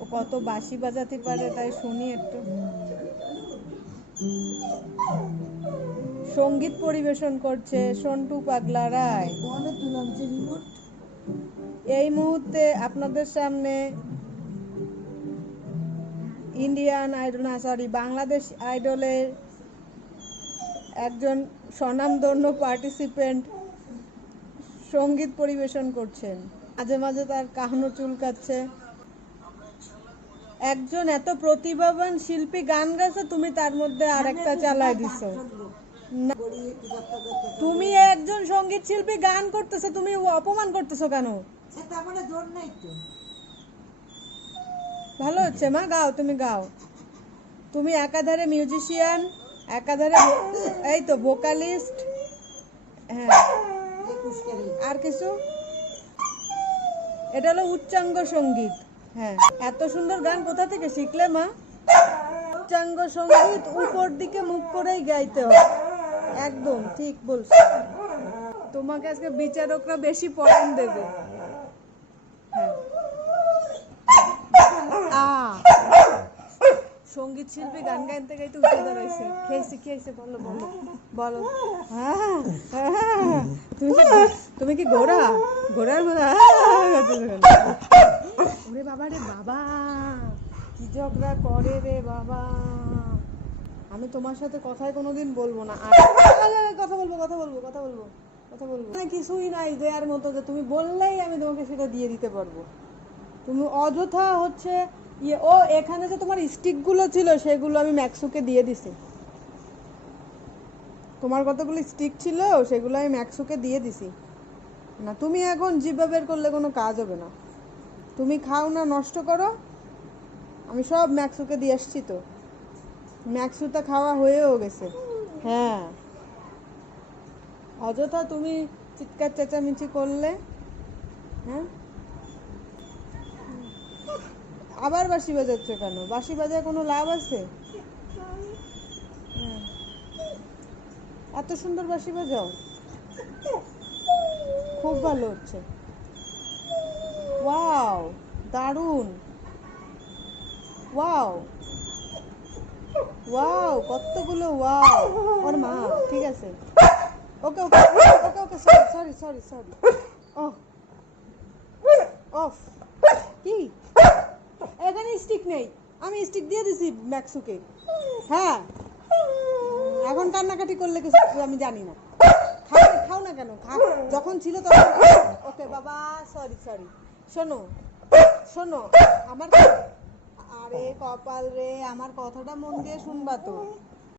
ও কত বাঁশি বাজাতে পারে তাই শুনি একটু। সঙ্গীত পরিবেশন করছে সন্টু পাগলা রায়। এই মুহূর্তে আপনাদের সামনে ইন্ডিয়ান আইডল না সরি বাংলাদেশ আইডলের একজন স্বনামধন্য পার্টিসিপেন্ট সঙ্গীত পরিবেশন করছেন। মাঝে মাঝে তার কাহনো চুলকাচ্ছে। একজন এত প্রতিভাবান শিল্পী গান গাইছে, তুমি তার মধ্যে আরেকটা চালাই দিছো। তুমি একজন সঙ্গীত শিল্পী গান করতেছে, তুমি অপমান করতেছো কেন? ভালো হচ্ছে মা, গাও, তুমি গাও। তুমি একাধারে মিউজিশিয়ান, একাধারে এই তো ভোকালিস্ট। হ্যাঁ, আর কিছু? এটা হলো উচ্চাঙ্গ সঙ্গীত। হ্যাঁ, এত সুন্দর গান কোথা থেকে শিখলে মা? উচ্চাঙ্গ সঙ্গীত উপর দিকে মুখ করেই গাইতে হয়। একদম ঠিক বলছো। তোমাকে আজকে বিচারকরা বেশি পড়ান দেবে। হ্যাঁ, সঙ্গীত শিল্পী গান গাইতে গাইতে উঠে দাঁড়াইছে। খেয়েছি বলো বলো বলো। হ্যাঁ, তুমি কি ঘোড়া? ঘোড়ার ওরে বাবা রে বাবা, কি ঝগড়া করে রে বাবা। আমি তোমার সাথে কথাই কোনোদিন বলবো না। আর কথা বলবো না, কিছুই নাই দেয়ার মতো যে তুমি বললেই আমি তোমাকে সেটা দিয়ে দিতে পারবো। তুমি অযথা হচ্ছে ও এখানে যে তোমার স্টিকগুলো ছিল সেগুলো আমি ম্যাক্সুকে দিয়ে দিছি। তোমার কতগুলো স্টিক ছিল সেগুলো আমি ম্যাক্সুকে দিয়ে দিছি। না, তুমি এখন জিভা বের করলে কোনো কাজ হবে না। তুমি খাও না, নষ্ট করো। আমি সব ম্যাক্সুকে দিয়ে আসছি তো। ম্যাক্সুটা খাওয়া হয়েও গেছে। হ্যাঁ, অযথা তুমি চিৎকার চেঁচামেচি করলে। হ্যাঁ, আবার বাঁশি বাজাচ্ছ কেন? বাঁশি বাজায় কোনো লাভ আছে? এত সুন্দর বাঁশি বাজাও, খুব ভালো হচ্ছে। ওয়াও, দারুণ। ওয়াও ওয়াও, কতগুলো ওয়াও। ওর মা, ঠিক আছে। ওকে ওকে ওকে ওকে, সরি। Oh, of. কি? এখানে স্টিক নেই, আমি স্টিক দিয়ে দিছি ম্যাক্সুকে। হ্যাঁ, এখন কান্নাকাটি করলে কিছু আমি জানি না। খাও না কেন? যখন ছিল তখন। ওকে বাবা, সরি। শোনো শোনো, আমার আরে কপাল রে, আমার কথাটা মন দিয়ে শুনবা তো।